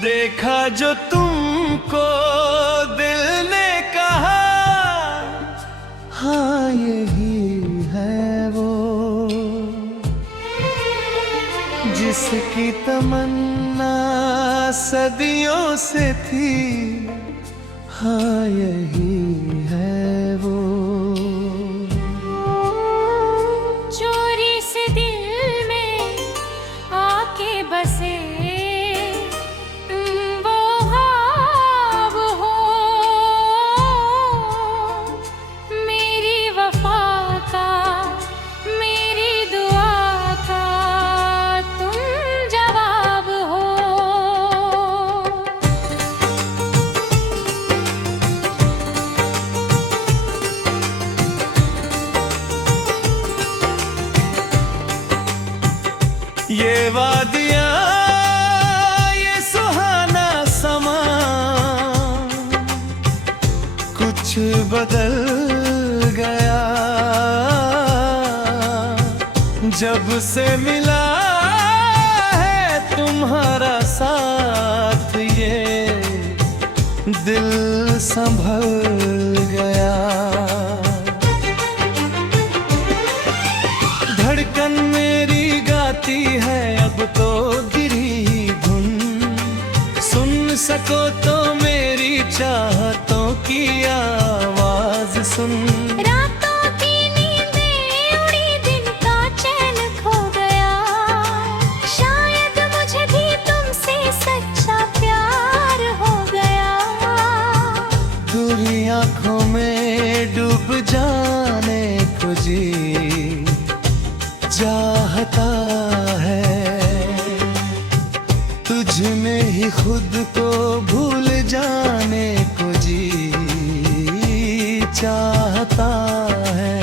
देखा जो तुमको दिल ने कहा, हाँ यही है वो जिसकी तमन्ना सदियों से थी, हाँ यही है वो। चोरी से दिल में आके बसे ये वादियाँ ये सुहाना समा कुछ बदल गया जब से मिला है तुम्हारा साथ, ये दिल संभल गया। धड़कन मेरी गाती है अब तो गिरी धुन, सुन सको तो मेरी चाहतों की आवाज सुन। रातों की नींदें उड़ी, दिन का चैन खो गया, शायद मुझे भी तुमसे सच्चा प्यार हो गया। दूरी आंखों में डूब जाने को जी चाहता है, तुझ में ही खुद को भूल जाने को जी चाहता है।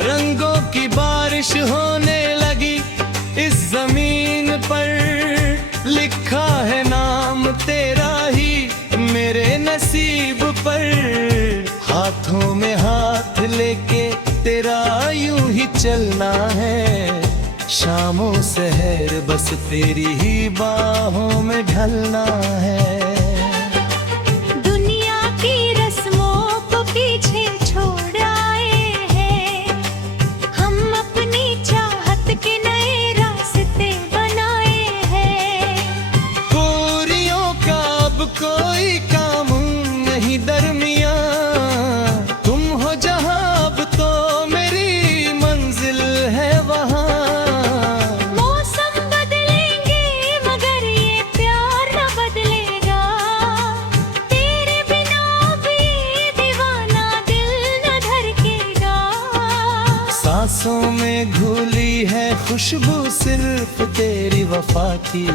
रंगों की बारिश होने लगी इस जमीन पर, लिखा है नाम तेरा ही मेरे नसीब पर। हाथों में हाथ लेके तेरा यूं ही चलना है, शामों सहर बस तेरी ही बाहों में ढलना है। दुनिया की रस्मों को पीछे छोड़ आए हैं, हम अपनी चाहत के नए रास्ते बनाए हैं। पूरियों का अब कोई काम नहीं दरमिया, तुम हो जहां अब तो मेरी मंजिल है वहां। मौसम बदलेंगे मगर ये प्यार न बदलेगा, तेरे बिना भी दीवाना दिल न धड़केगा। सांसों में घुली है खुशबू सिर्फ तेरी वफा की,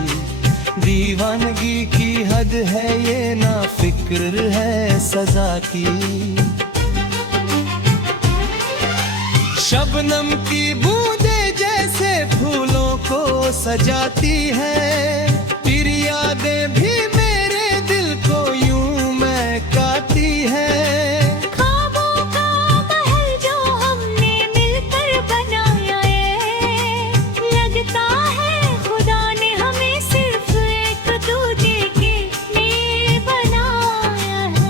दीवानगी की हद है ये ना फिक्र है सजा की। शबनम की बूंदें जैसे फूलों को सजाती है, तेरी यादें भी मेरे दिल को यूं महकाती है। ख्वाबों का महल जो हमने मिलकर बनाया है, लगता है खुदा ने हमें सिर्फ एक दूजे के लिए बनाया है।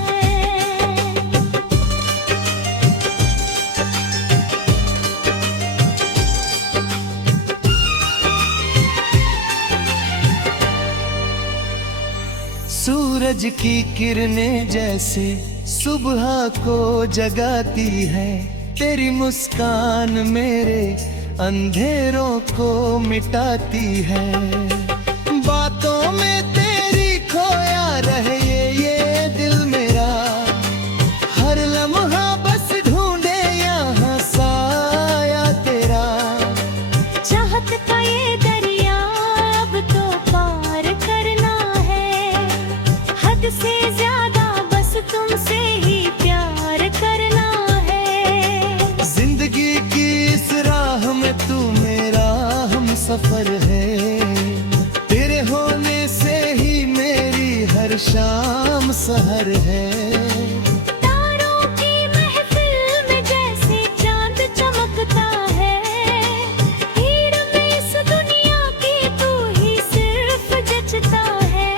सूरज की किरणें जैसे सुबह को जगाती है, तेरी मुस्कान मेरे अंधेरों को मिटाती है। बातों में तेरी खोया रहे ये दिल मेरा, हर लम्हा बस ढूंढे यहाँ साया तेरा। चाहत का ये दरिया अब तो पार करना है, हद से ज्यादा बस तुमसे ही प्यार करना है। जिंदगी की सफर है। तेरे होने से ही मेरी हर शाम सहर है। तारों की महफिल में जैसे चांद चमकता है, भीड़ में इस दुनिया की तू ही सिर्फ जचता है।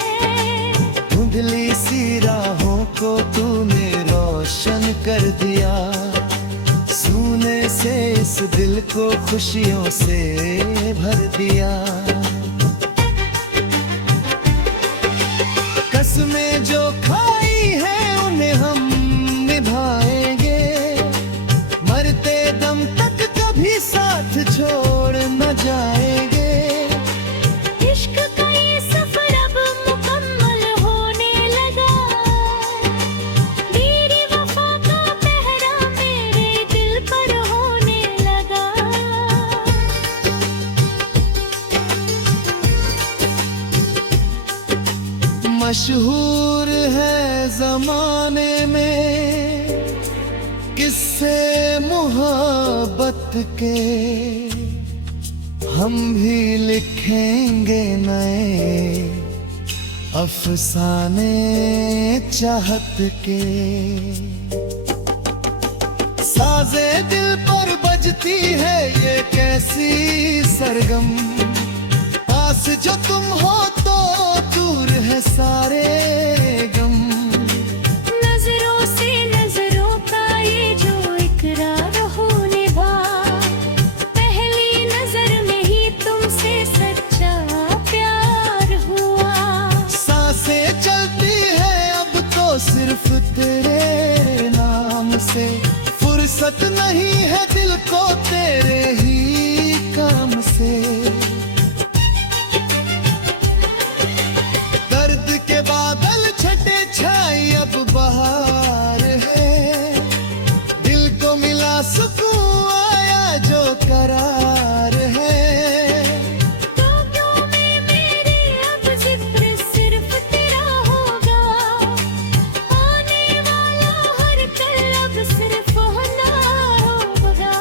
धुंधली सी राहों को तूने रोशन कर दिया, सूने से इस दिल को खुशियों से भर दिया। कसमें जो खाई है उन्हें हम निभाएंगे, मरते दम तक कभी साथ छोड़ न जाएंगे। इश्क का ये सफर अब मुकम्मल होने लगा, मेरी वफा का पहरा मेरे दिल पर होने लगा। मशहूर है जमाने में किस्से मोहब्बत के, हम भी लिखेंगे नए अफसाने चाहत के। साजे दिल पर बजती है ये कैसी सरगम, पास जो तुम हो तो दूर है सारे गम। नजरों से नजरों का ये जो इकरार होने भा, पहली नजर में ही तुमसे सच्चा प्यार हुआ। सांसें चलती है अब तो सिर्फ तेरे नाम से, फुर्सत नहीं है दिल को तेरे ही काम से। दर्द के बादल छटे छाई अब बहार है, दिल को मिला सुकून आया जो करार है। बातों में मेरे अब जिक्र सिर्फ तेरा होगा, आने वाला हर कल अब सिर्फ होना होगा।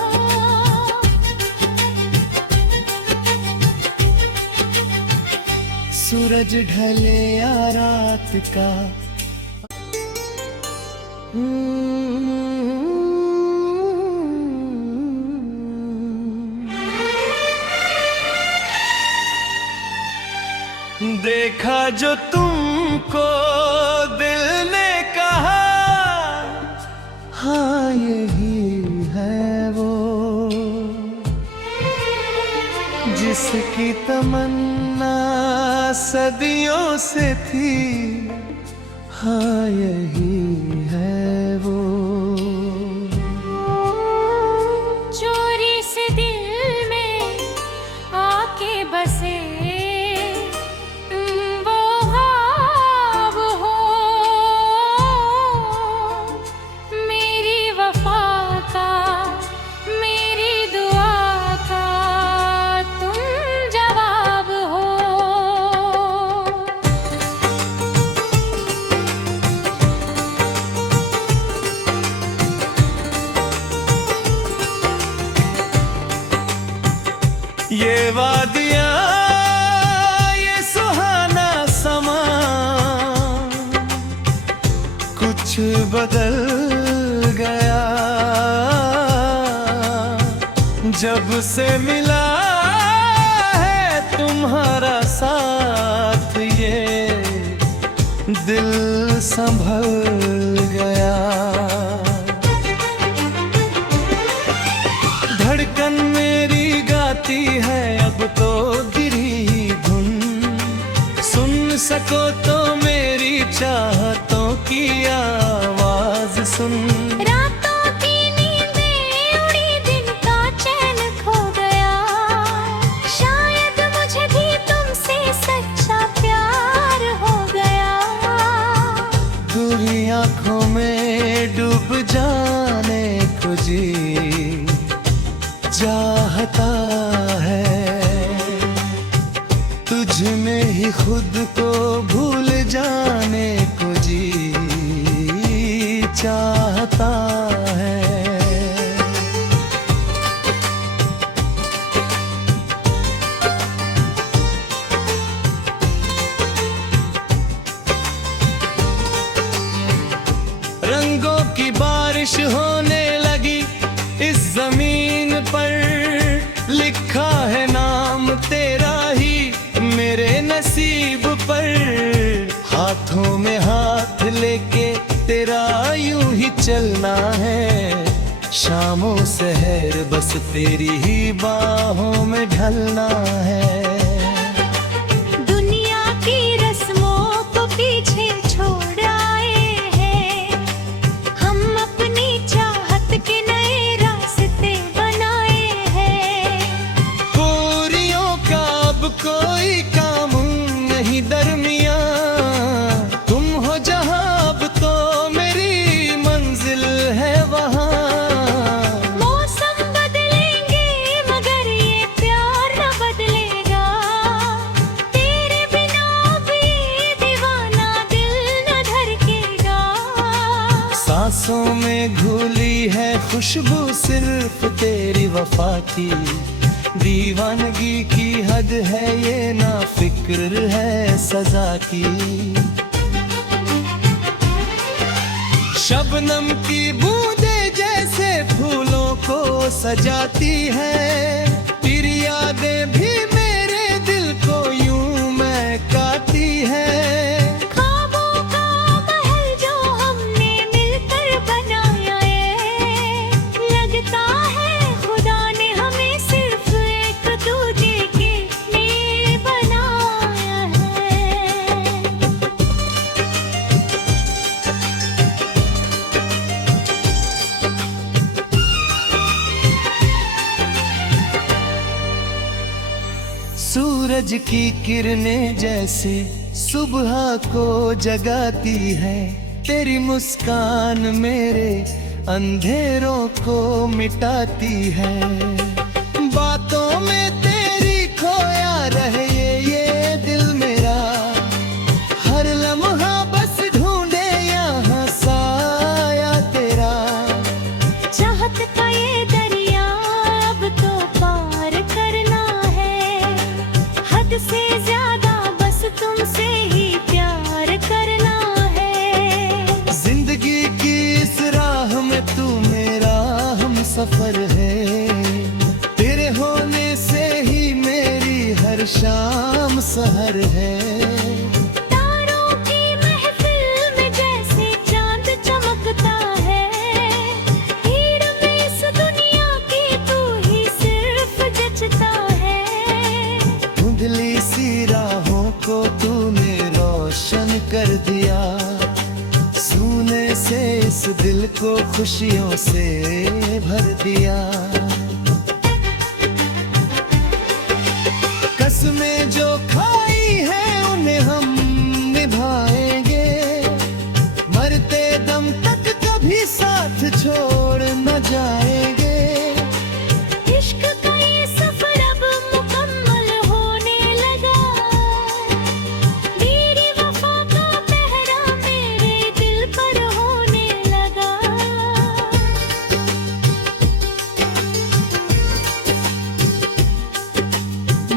सूरज ढले या रात का देखा जो तुमको दिल ने कहा, हाँ यही है वो जिसकी तमन्ना सदियों से थी, हाँ यही है वो। चोरी से दिल में आके बसे वो ख्वाब हो, मेरी वफा का मेरी दुआ का तुम जवाब हो। ये वादियाँ ये सुहाना समा कुछ बदल गया, जब से मिला है तुम्हारा साथ ये दिल संभल गया। धड़कन मेरी गाती है अब तो गिरी धुन, सुन सको तो मेरी चाहतों की आवाज सुन। रातों की नींदें उड़ी, दिन का चैन खो गया, शायद मुझे भी तुमसे सच्चा प्यार हो गया। दूरी आंखों में डूब जाने को जी चाहता है, तुझ में ही खुद को भूल जाने को जी चाहता है। चलना है, शामों सहर बस तेरी ही बाहों में ढलना है। दुनिया की रस्मों को पीछे छोड़ आए हैं, हम अपनी चाहत के नए रास्ते बनाए हैं। दूरियों का अब कोई काम नहीं दरमिया, तुम हो जहां अब तो मेरी मंजिल है वहां। मौसम बदलेंगे मगर ये प्यार न बदलेगा, तेरे बिना अब ये दीवाना दिल न धड़केगा। सांसों में घुली है खुशबू सिर्फ तेरी वफा की, दीवानगी की हद है ये ना फिक्र है सजा की। शबनम की बूंदे जैसे फूलों को सजाती है, तेरी यादें भी मेरे दिल को यूं महकाती है। ख्वाबों का महल जो हमने मिलकर बनाया है, लगता है खुदा ने हमें सिर्फ एक दूजे के लिए बनाया है। सूरज की किरणें जैसे सुबह को जगाती है, तेरी मुस्कान मेरे अंधेरों को मिटाती है। बातों में तेरी खोया रहे ये दिल मेरा, हर लम्हा बस ढूंढे यहाँ साया तेरा। चाहत का ये दरिया अब तो पार करना है, हद से ज्यादा बस तुमसे ही प्यार करना है। जिंदगी की इस राह में तू मेरा हम सफर है, तेरे होने से ही मेरी हर शाम सहर है। तारों की महफिल में जैसे चांद चमकता है, भीड़ में इस दुनिया की तू ही सिर्फ जचता है। धुंधली सी राहों को तूने रोशन कर दिया, सूने से इस दिल को खुशियों से भर दिया। कसमें जो खाई है उन्हें हम निभाएंगे, मरते दम तक कभी साथ छोड़ न जाएंगे। इश्क का ये सफर अब मुकम्मल होने लगा, मेरी वफा का पहरा मेरे दिल पर होने लगा।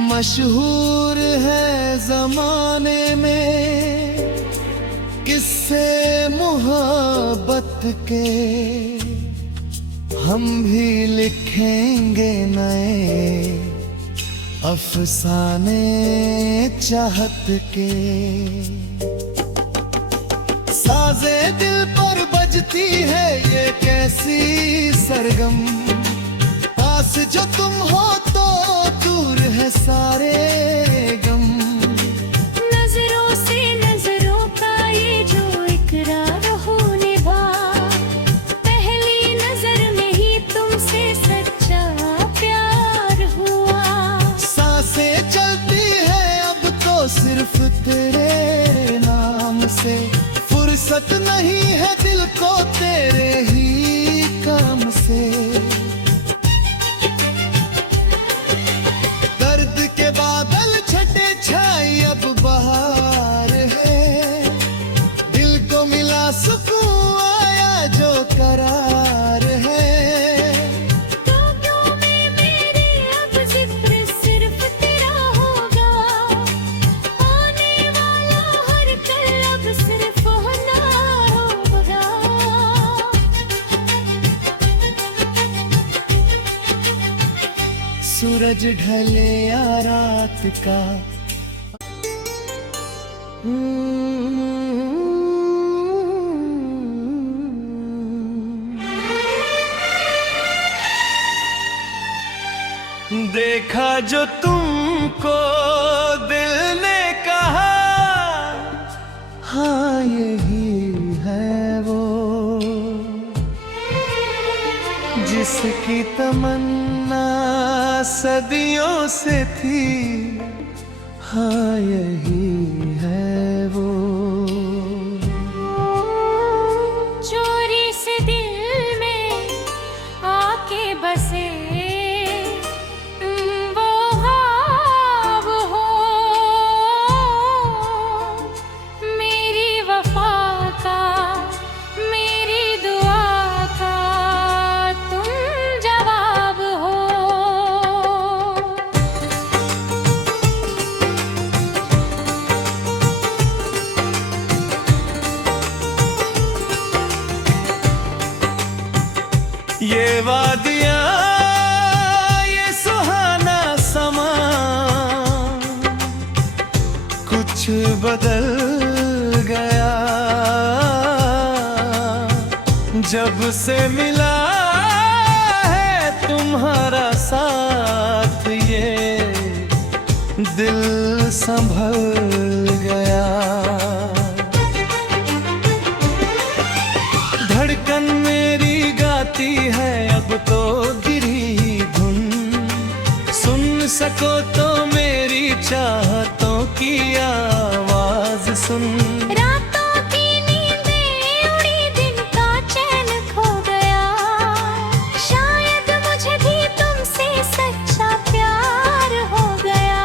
मशहूर है जमाने में किस्से मोहब्बत के, हम भी लिखेंगे नए अफसाने चाहत के। साजे दिल पर बजती है ये कैसी सरगम, पास जो तुम हो तो दूर है सारे गम। नजरों से नजरों का ये जो इकरार होने भा, पहली नजर में ही तुमसे सच्चा प्यार हुआ। सांसें चलती है अब तो सिर्फ तेरे नाम से, फुर्सत नहीं है दिल को तेरे ही काम से। दर्द के बादल छटे छाई अब बहार है, दिल को मिला सुकून आया जो करार है। टोटों में मेरे अब जिक्र सिर्फ तेरा होगा, आने वाला हर कल अब सिर्फ होना होगा। सूरज ढले या रात का देखा जो तुमको दिल ने कहा, हाँ यही है वो जिसकी तमन्ना सदियों से थी, हाँ यही है वो। चोरी से दिल में आके बसे वो ख्वाब हो, मेरी वफा का, मेरी दुआ का तुम जवाब हो। ये वादियाँ ये सुहाना समा कुछ बदल गया जब से मिला है तुम्हारा साथ, ये दिल संभल गया। धड़कन मेरी गाती है अब तो गिरी धुन, सुन सको तो मेरी चाहतों की आवाज सुन। रातों की नींदें उड़ी, दिन का चैन खो गया, शायद मुझे भी तुमसे सच्चा प्यार हो गया।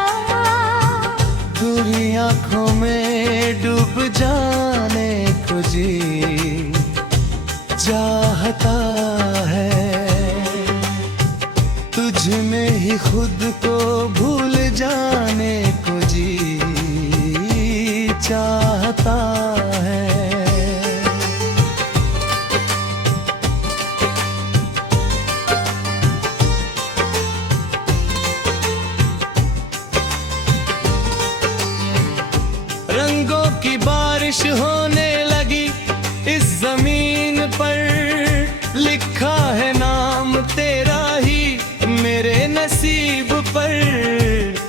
बुरी आंखों में डूब जाने को जी चाहता है, तुझ में ही खुद को भूल जाने को जी चाहता है। रंगों की बारिश होने लगी इस जमीन पर, लिखा है नाम तेरा ही मेरे नसीब पर।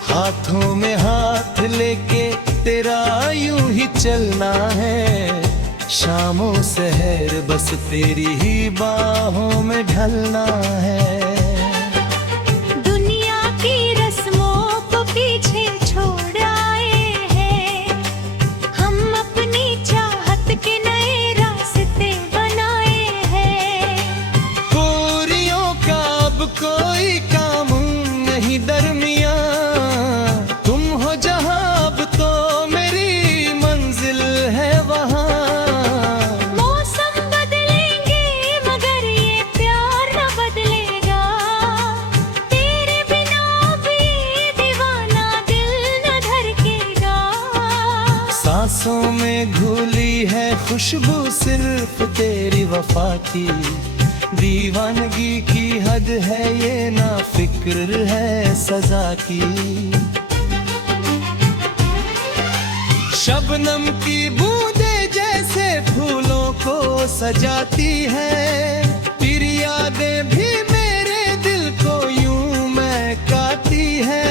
हाथों में हाथ लेके तेरा यूं ही चलना है, शामों सहर बस तेरी ही बाहों में ढलना है। दुनिया की रस्मों को पीछे छोड़ आए हैं, हम अपनी चाहत के नए रास्ते बनाए हैं। पूरियों का अब कोई काम नहीं दरमिया, तुम हो जहां अब तो मेरी मंजिल है वहां। मौसम बदलेंगे मगर ये प्यार न बदलेगा, तेरे बिना भी दीवाना दिल न धड़केगा। सांसों में घुली है खुशबू सिर्फ तेरी वफा की, दीवानगी की हद है ये ना फिक्र है सजा की। शबनम की बूंदें जैसे फूलों को सजाती है, फिर यादें भी मेरे दिल को यूं महकाती है।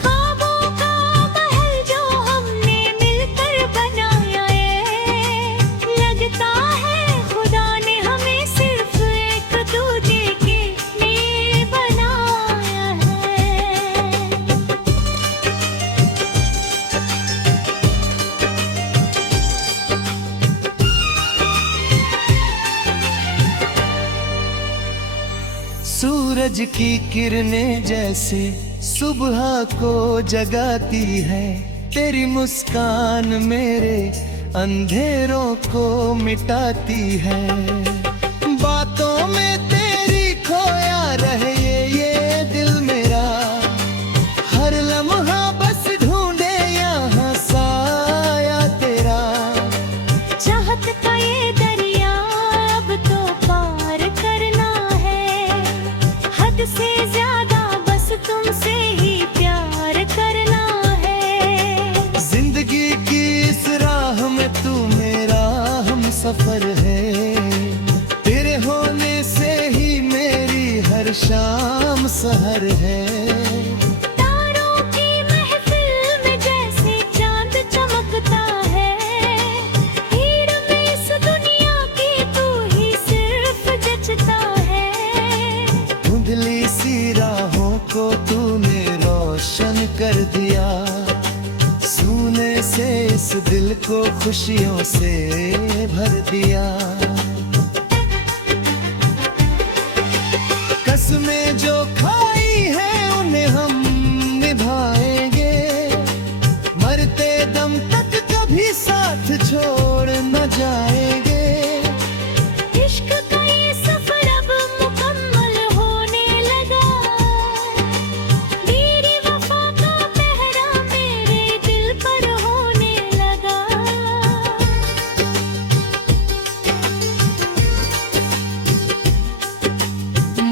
ख्वाबों का महल जो हमने मिलकर बनाया है, लगता है खुदा ने हमें सिर्फ एक दूजे के लिए बनाया है। सूरज की किरणें जैसे सुबह को जगाती है, तेरी मुस्कान मेरे अंधेरों को मिटाती है। बातों में तेरी खोया रहे ये दिल मेरा, हर लम्हा बस ढूंढे यहाँ साया तेरा। चाहत का ये दरिया अब तो पार करना है, हद से ज्यादा बस तुमसे ही प्यार करना है। जिंदगी की इस राह में तू मेरा हम सफर है, तेरे होने से ही मेरी है हर शाम सहर है। तारों की महफिल में जैसे चांद चमकता है, हीर में इस दुनिया की तू ही सिर्फ जचता है। धुंधली सी राहों को तूने रोशन कर दिया, सूने से इस दिल को खुशियों से भर दिया। कसमें जो खाई है उन्हें हम निभाएंगे, मरते दम तक कभी साथ छोड़ न जाएंगे। इश्क का ये सफर अब मुकम्मल होने लगा, तेरी वफा का पहरा मेरे दिल पर होने लगा।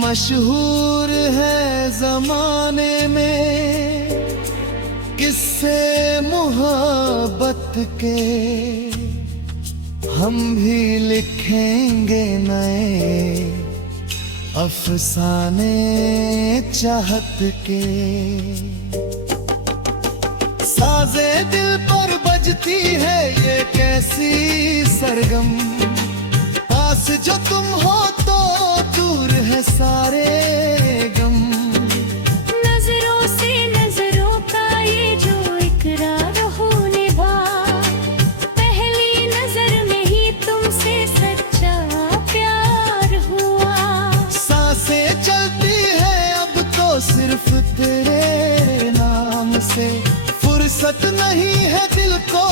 मशहूर है जमाने में किस्से मोहब्बत के, हम भी लिखेंगे नए अफसाने चाहत के। साजे दिल पर बजती है ये कैसी सरगम, पास जो तुम हो तो दूर है सारे गम। नजरों से नजरों का ये जो इकरार हो निभा, पहली नजर में ही तुमसे सच्चा प्यार हुआ। सांसें चलती है अब तो सिर्फ तेरे नाम से, फुर्सत नहीं है दिल को